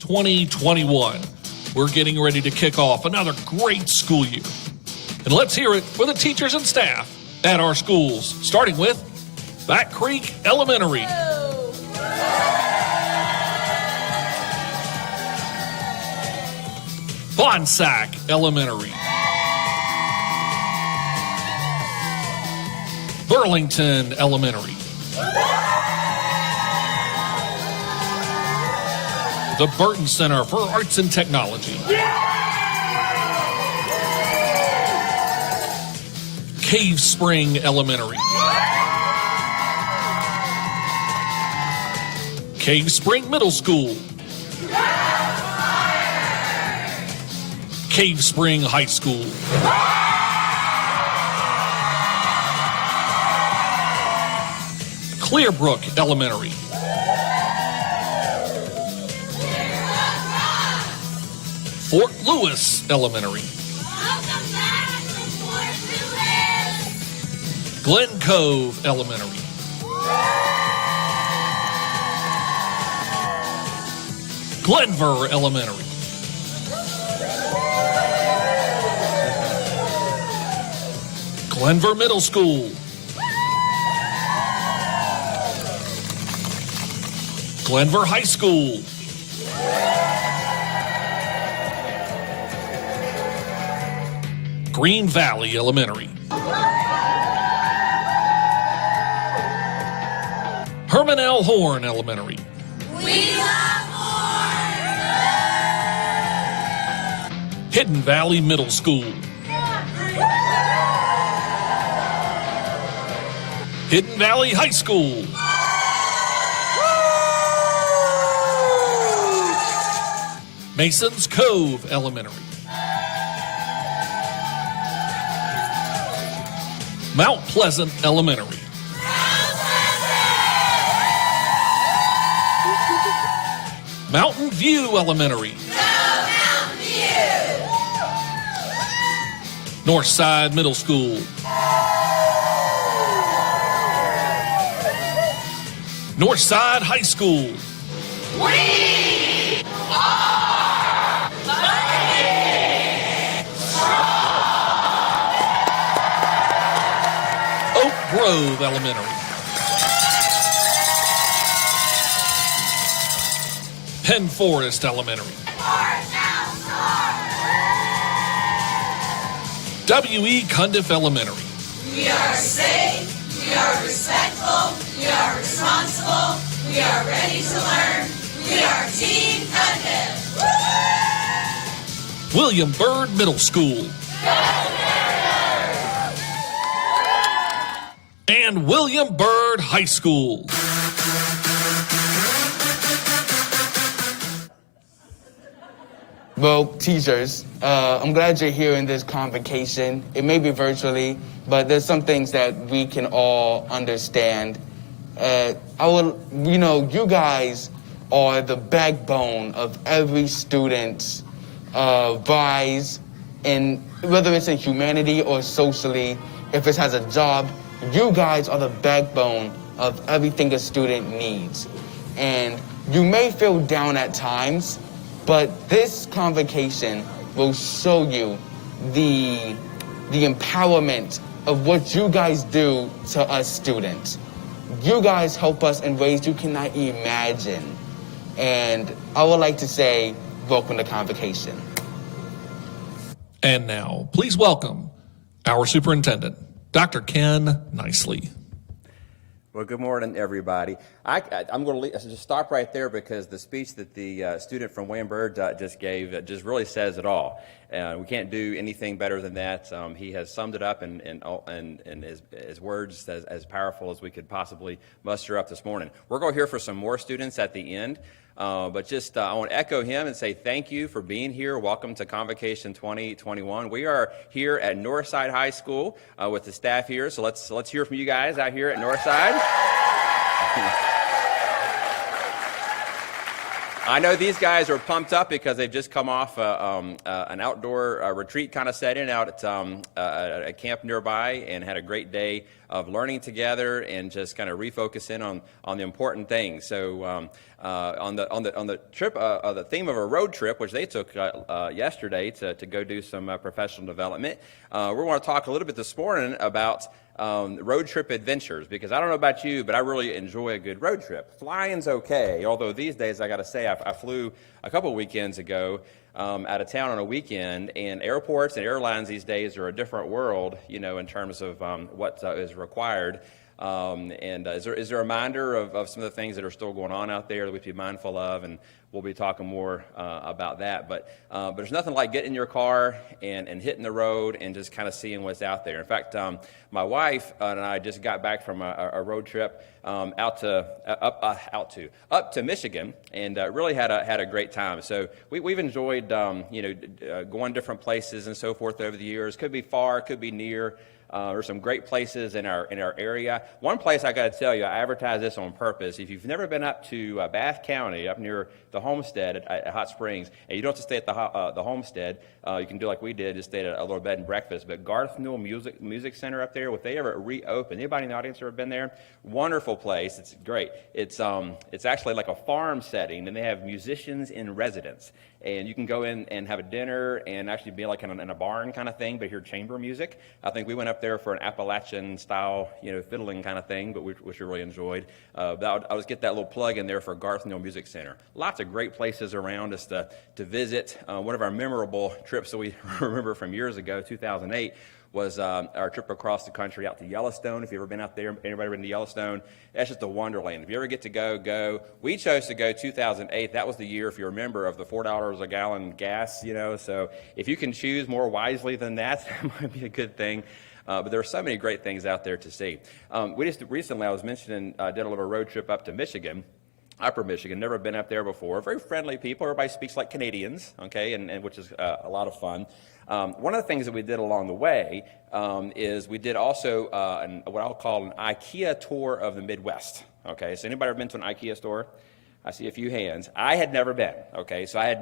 2021. We're getting ready to kick off another great school year. And let's hear it for the teachers and staff at our schools, starting with Back Creek Elementary. Bonsack Elementary. Burlington Elementary. The Burton Center for Arts and Technology. Cave Spring Elementary. Cave Spring Middle School. Cave Spring High School. Clearbrook Elementary. Fort Lewis Elementary. Welcome back to Fort Lewis. Glen Cove Elementary. Glenver Elementary. Glenver Middle School. Glenver High School. Green Valley Elementary. Herman L. Horn Elementary. We love more. Hidden Valley Middle School. Hidden Valley High School. Masons Cove Elementary. Mount Pleasant Elementary. Mountain View Elementary. Mountain View. Northside Middle School. Northside High School. We are Lightning Strong. Oak Grove Elementary. Penn Forest Elementary. W.E. Cundiff Elementary. We are safe. We are respectful. We are responsible. We are ready to learn. We are Team Cundiff. William Byrd Middle School. And William Byrd High School. Well, teachers, I'm glad you're here in this convocation. It may be virtually, but there's some things that we can all understand. You guys are the backbone of every student's rise, in whether it's in humanity or socially. If it has a job, you guys are the backbone of everything a student needs. And you may feel down at times, but this convocation will show you the empowerment of what you guys do to us students. You guys help us in ways you cannot imagine. And I would like to say, welcome to Convocation. And now, please welcome our superintendent, Dr. Ken Nicely. Well, good morning, everybody. I'm going to just stop right there because the speech that the student from William Byrd just gave just really says it all. We can't do anything better than that. He has summed it up in his words as powerful as we could possibly muster up this morning. We're going to hear from some more students at the end. But just I want to echo him and say thank you for being here. Welcome to Convocation 2021. We are here at Northside High School with the staff here. So let's hear from you guys out here at Northside. I know these guys are pumped up because they've just come off an outdoor retreat kind of setting out at a camp nearby and had a great day of learning together and just kind of refocusing on the important things. So on the trip, the theme of a road trip, which they took yesterday to go do some professional development, we want to talk a little bit this morning about road trip adventures, because I don't know about you, but I really enjoy a good road trip. Flying's okay, although these days I got to say I flew a couple of weekends ago out of town on a weekend, and airports and airlines these days are a different world, in terms of what is required. Is there a reminder of some of the things that are still going on out there that we should be mindful of? And we'll be talking more about that. But there's nothing like getting in your car and hitting the road and just kind of seeing what's out there. In fact, my wife and I just got back from a road trip up to Michigan, and really had a great time. So we've enjoyed going different places and so forth over the years. Could be far, could be near. There's some great places in our area. One place I got to tell you, I advertise this on purpose. If you've never been up to Bath County, up near the homestead at Hot Springs, and you don't have to stay at the homestead, you can do like we did, just stay at a little bed and breakfast. But Garth Newell Music Center up there, if they ever reopen, anybody in the audience ever been there? Wonderful place. It's great. It's actually like a farm setting, and they have musicians in residence. And you can go in and have a dinner and actually be like in a barn kind of thing, but hear chamber music. I think we went up there for an Appalachian style, fiddling kind of thing, but which we really enjoyed. But I'll just get that little plug in there for Garth Newell Music Center. Lots of great places around us to visit. One of our memorable trips that we remember from years ago, 2008, was our trip across the country out to Yellowstone. If you've ever been out there, anybody been to Yellowstone? That's just a wonderland. If you ever get to go. We chose to go 2008. That was the year, if you remember, of the $4 a gallon gas, So if you can choose more wisely than that, that might be a good thing. But there are so many great things out there to see. We just recently, I was mentioning, did a little road trip up to Michigan. Upper Michigan, never been up there before. Very friendly people. Everybody speaks like Canadians, okay, and which is a lot of fun. One of the things that we did along the way is we did also what I'll call an IKEA tour of the Midwest. Okay, so anybody ever been to an IKEA store? I see a few hands. I had never been. Okay, so I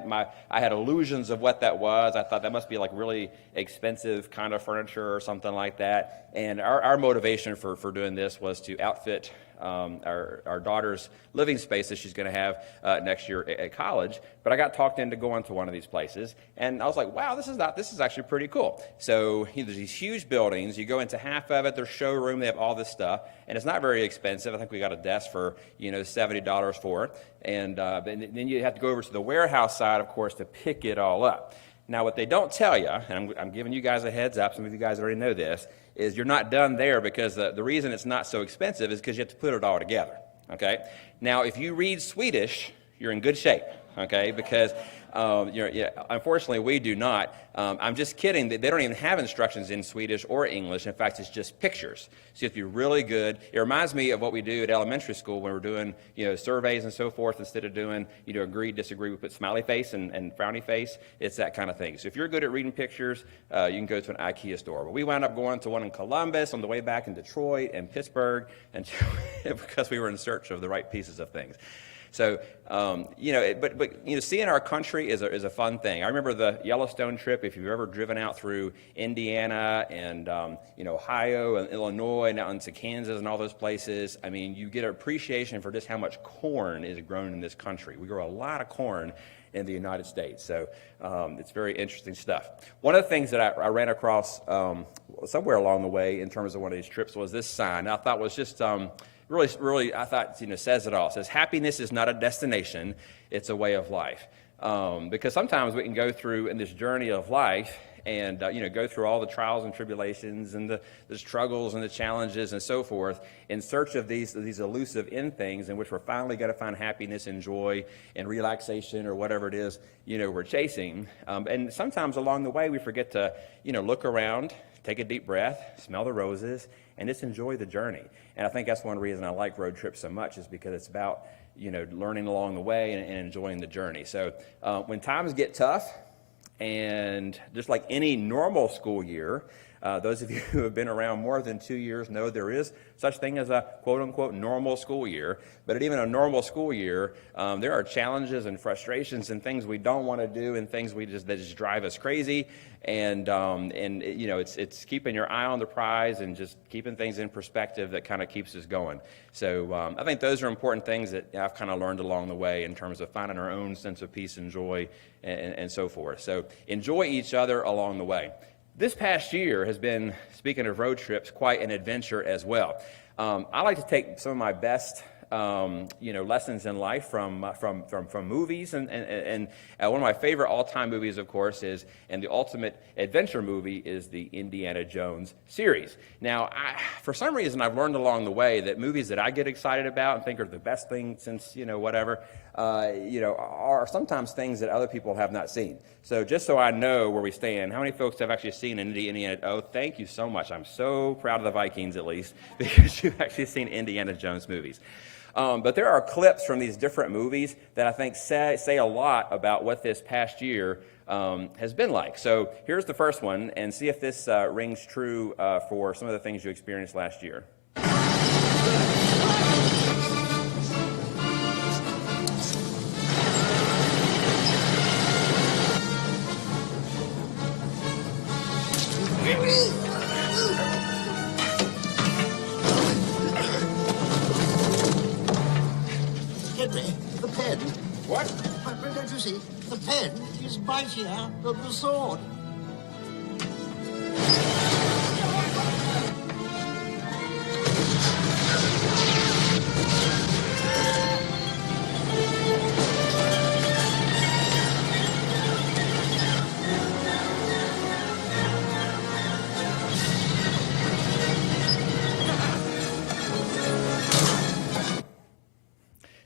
had illusions of what that was. I thought that must be like really expensive kind of furniture or something like that. And our motivation for doing this was to outfit our daughter's living space that she's going to have next year at college. But I got talked into going to one of these places, and I was like, wow, this is actually pretty cool. So there's these huge buildings. You go into half of it, there's showroom, they have all this stuff, and it's not very expensive. I think we got a desk for $70 for it. And then you have to go over to the warehouse side, of course, to pick it all up. Now, what they don't tell you, and I'm giving you guys a heads up, some of you guys already know this, is you're not done there, because the reason it's not so expensive is because you have to put it all together, okay? Now, if you read Swedish, you're in good shape, okay? Because unfortunately, we do not. I'm just kidding. They don't even have instructions in Swedish or English. In fact, it's just pictures. So you have to be really good. It reminds me of what we do at elementary school when we're doing, surveys and so forth. Instead of doing, agree, disagree, we put smiley face and frowny face. It's that kind of thing. So if you're good at reading pictures, you can go to an IKEA store. But we wound up going to one in Columbus, on the way back in Detroit and Pittsburgh, and because we were in search of the right pieces of things. So, seeing our country is a fun thing. I remember the Yellowstone trip. If you've ever driven out through Indiana and, Ohio and Illinois and out into Kansas and all those places, I mean, you get an appreciation for just how much corn is grown in this country. We grow a lot of corn in the United States. So it's very interesting stuff. One of the things that I ran across somewhere along the way in terms of one of these trips was this sign. I thought was just... Really, I thought, says it all. It says, happiness is not a destination, it's a way of life. Because sometimes we can go through in this journey of life and, go through all the trials and tribulations and the struggles and the challenges and so forth in search of these elusive end things in which we're finally going to find happiness and joy and relaxation or whatever it is, we're chasing. And sometimes along the way we forget to, look around, take a deep breath, smell the roses, and just enjoy the journey. And I think that's one reason I like road trips so much, is because it's about, learning along the way and enjoying the journey. So when times get tough, and just like any normal school year, Those of you who have been around more than 2 years know there is such thing as a quote-unquote normal school year. But at even a normal school year, there are challenges and frustrations and things we don't want to do and things that just drive us crazy. And you know, it's keeping your eye on the prize and just keeping things in perspective that kind of keeps us going. So I think those are important things that I've kind of learned along the way in terms of finding our own sense of peace and joy and so forth. So enjoy each other along the way. This past year has been, speaking of road trips, quite an adventure as well. I like to take some of my best lessons in life from movies, and one of my favorite all-time movies, of course, and the ultimate adventure movie is the Indiana Jones series. Now, for some reason, I've learned along the way that movies that I get excited about and think are the best thing since whatever, are sometimes things that other people have not seen. So just so I know where we stand, how many folks have actually seen Indiana? Oh, thank you so much. I'm so proud of the Vikings, at least, because you've actually seen Indiana Jones movies. But there are clips from these different movies that I think say a lot about what this past year has been like. So here's the first one, and see if this rings true for some of the things you experienced last year. The pen. What? But don't you see? The pen is mightier than the sword.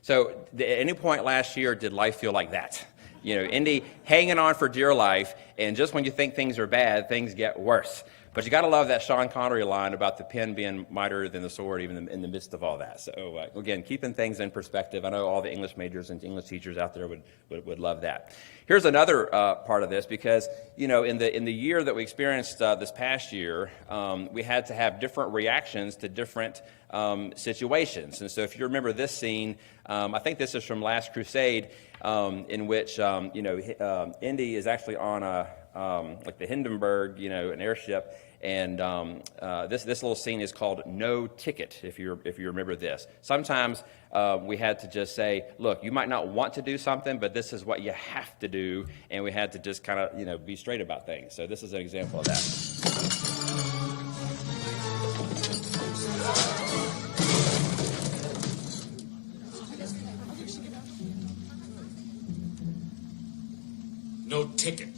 So at any point last year, did life feel like that? Indy hanging on for dear life, and just when you think things are bad, things get worse. But you got to love that Sean Connery line about the pen being mightier than the sword, even in the midst of all that. So again, keeping things in perspective. I know all the English majors and English teachers out there would love that. Here's another part of this, because in the year that we experienced this past year, we had to have different reactions to different situations. And so if you remember this scene, I think this is from Last Crusade, in which Indy is actually on like the Hindenburg, an airship. And this little scene is called No Ticket, if you remember this. Sometimes we had to just say, look, you might not want to do something, but this is what you have to do, and we had to just kind of be straight about things. So this is an example of that. No ticket.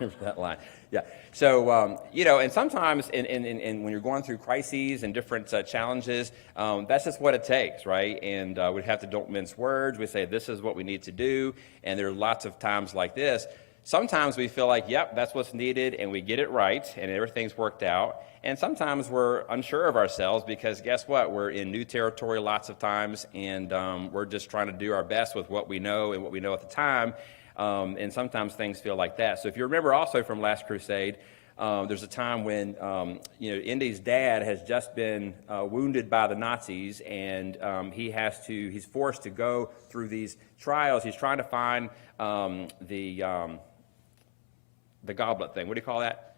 Remember that line. Yeah. So, and sometimes in when you're going through crises and different challenges, that's just what it takes, right? And we have to don't mince words. We say, this is what we need to do. And there are lots of times like this. Sometimes we feel like, yep, that's what's needed, and we get it right, and everything's worked out. And sometimes we're unsure of ourselves because guess what? We're in new territory lots of times, and we're just trying to do our best with what we know and what we know at the time. And sometimes things feel like that. So if you remember also from Last Crusade, there's a time when, Indy's dad has just been wounded by the Nazis, and he's forced to go through these trials. He's trying to find the goblet thing. What do you call that?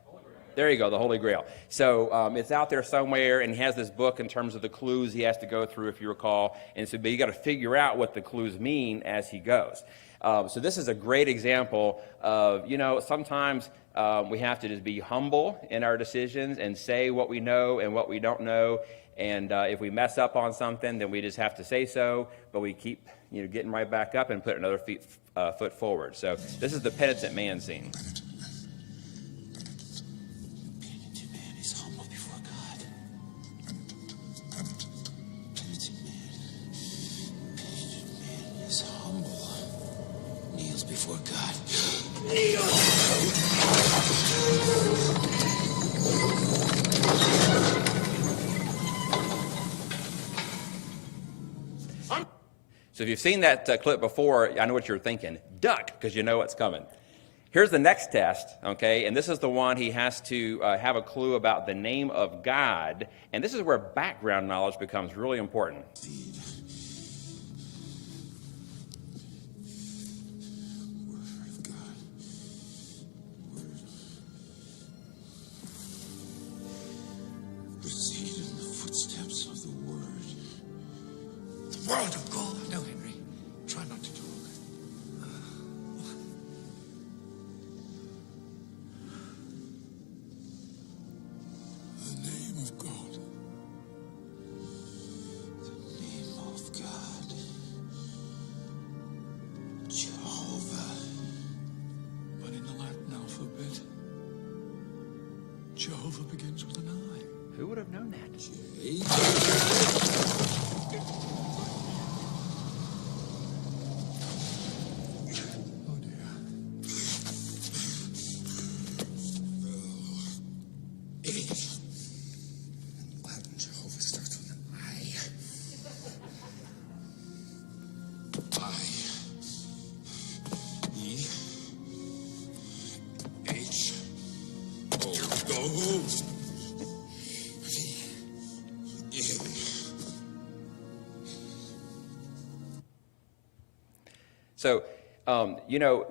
There you go, the Holy Grail. So it's out there somewhere, and he has this book in terms of the clues he has to go through, if you recall. And so, but you got to figure out what the clues mean as he goes. So this is a great example of, sometimes we have to just be humble in our decisions and say what we know and what we don't know. And if we mess up on something, then we just have to say so. But we keep, getting right back up and put another foot forward. So this is the penitent man scene. Before God. So if you've seen that clip before, I know what you're thinking. Duck, because you know what's coming. Here's the next test, okay, and this is the one he has to have a clue about the name of God, and this is where background knowledge becomes really important. Word of God. No, Henry. Try not to talk. The name of God. The name of God. Jehovah. But in the Latin alphabet, Jehovah begins with an I. Who would have known that? So,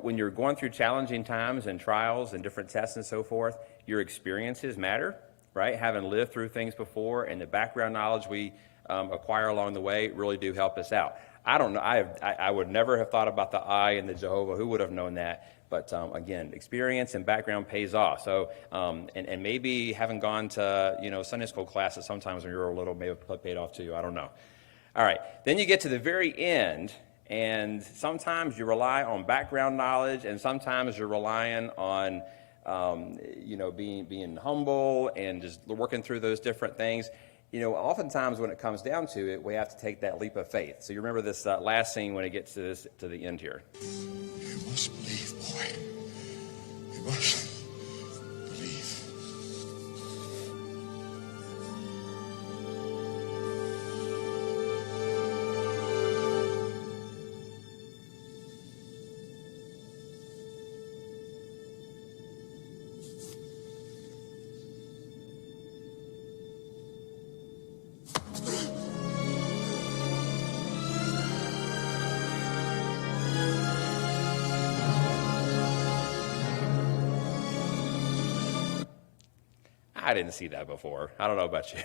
when you're going through challenging times and trials and different tests and so forth, your experiences matter, right? Having lived through things before and the background knowledge we acquire along the way really do help us out. I don't know. I would never have thought about the I and the Jehovah. Who would have known that? But again, experience and background pays off. So, and maybe having gone to Sunday school classes sometimes when you were little may have paid off too. I don't know. All right. Then you get to the very end. And sometimes you rely on background knowledge, and sometimes you're relying on, being humble and just working through those different things. Oftentimes when it comes down to it, we have to take that leap of faith. So you remember this last scene when it gets to the end here. You must believe, boy. You must believe. I didn't see that before. I don't know about you,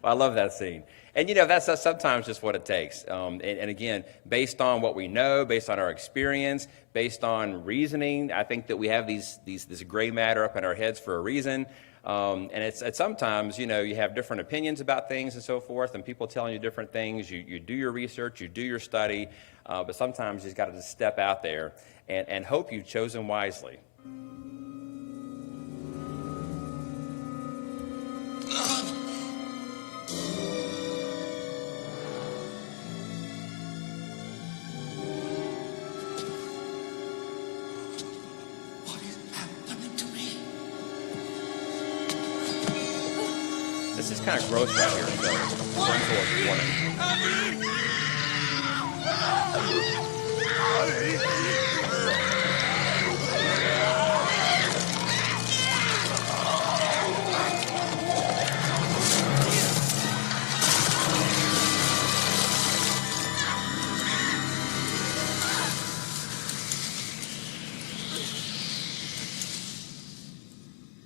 but I love that scene. And that's sometimes just what it takes. And again, based on what we know, based on our experience, based on reasoning, I think that we have this gray matter up in our heads for a reason. And it's sometimes, you have different opinions about things and so forth, and people telling you different things. You do your research, you do your study, but sometimes you just got to just step out there and hope you've chosen wisely. This is kind of gross right here, so parental warning.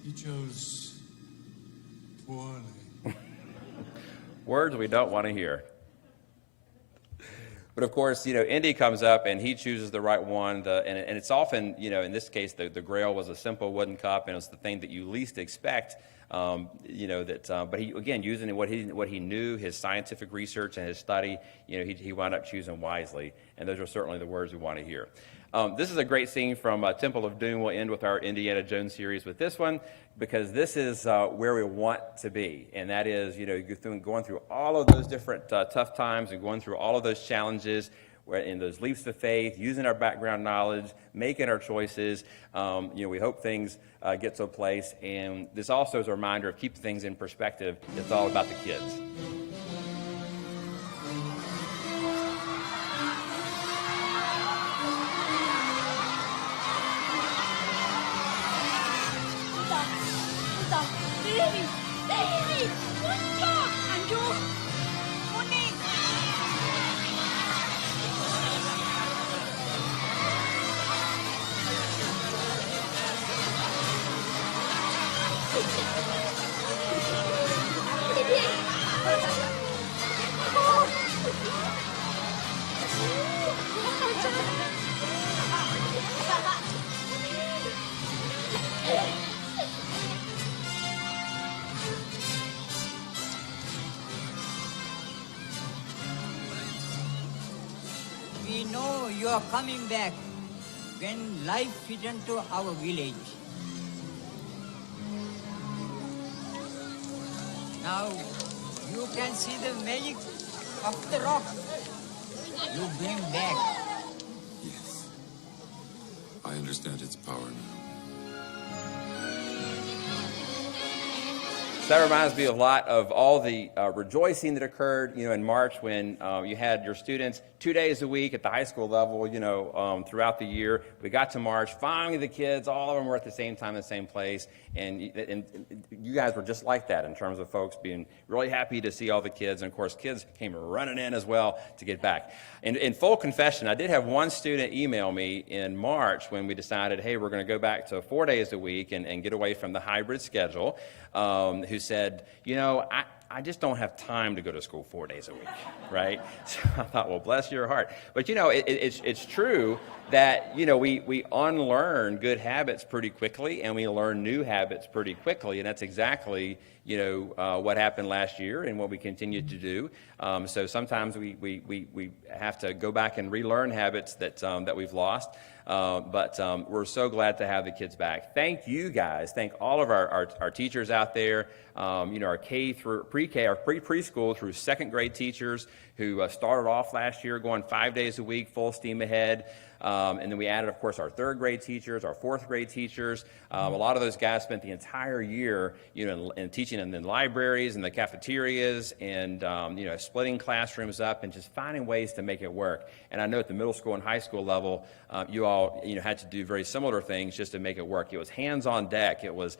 You chose poorly. Words we don't want to hear. But of course, Indy comes up and he chooses the right one. And it's often, in this case, the Grail was a simple wooden cup, and it's the thing that you least expect. But he, again, using what he knew, his scientific research and his study, he wound up choosing wisely. And those are certainly the words we want to hear. This is a great scene from Temple of Doom. We'll end with our Indiana Jones series with this one, because this is where we want to be. And that is, going through all of those different tough times and going through all of those challenges, in those leaps of faith, using our background knowledge, making our choices. We hope things get to a place. And this also is a reminder of keeping things in perspective. It's all about the kids. we know you are coming back when life returned to our village. Now you can see the magic of the rock you bring back. Yes. I understand its power now. So that reminds me a lot of all the rejoicing that occurred, in March when you had your students 2 days a week at the high school level, throughout the year. We got to March, finally the kids, all of them were at the same time in the same place, and you guys were just like that in terms of folks being really happy to see all the kids, and of course kids came running in as well to get back. And in full confession, I did have one student email me in March when we decided, hey, we're going to go back to 4 days a week and get away from the hybrid schedule, who said, I just don't have time to go to school 4 days a week, right? So I thought, well, bless your heart. But, it's true that, we unlearn good habits pretty quickly, and we learn new habits pretty quickly, and that's exactly, what happened last year and what we continue to do. So sometimes we have to go back and relearn habits that we've lost. But we're so glad to have the kids back. Thank you guys. Thank all of our teachers out there, our K through pre-K, our preschool through second grade teachers who started off last year going 5 days a week, full steam ahead. And then we added, of course, our third grade teachers, our fourth grade teachers. A lot of those guys spent the entire year, in teaching in the libraries and the cafeterias and, splitting classrooms up and just finding ways to make it work. And I know at the middle school and high school level, you all, had to do very similar things just to make it work. It was hands on deck. It was,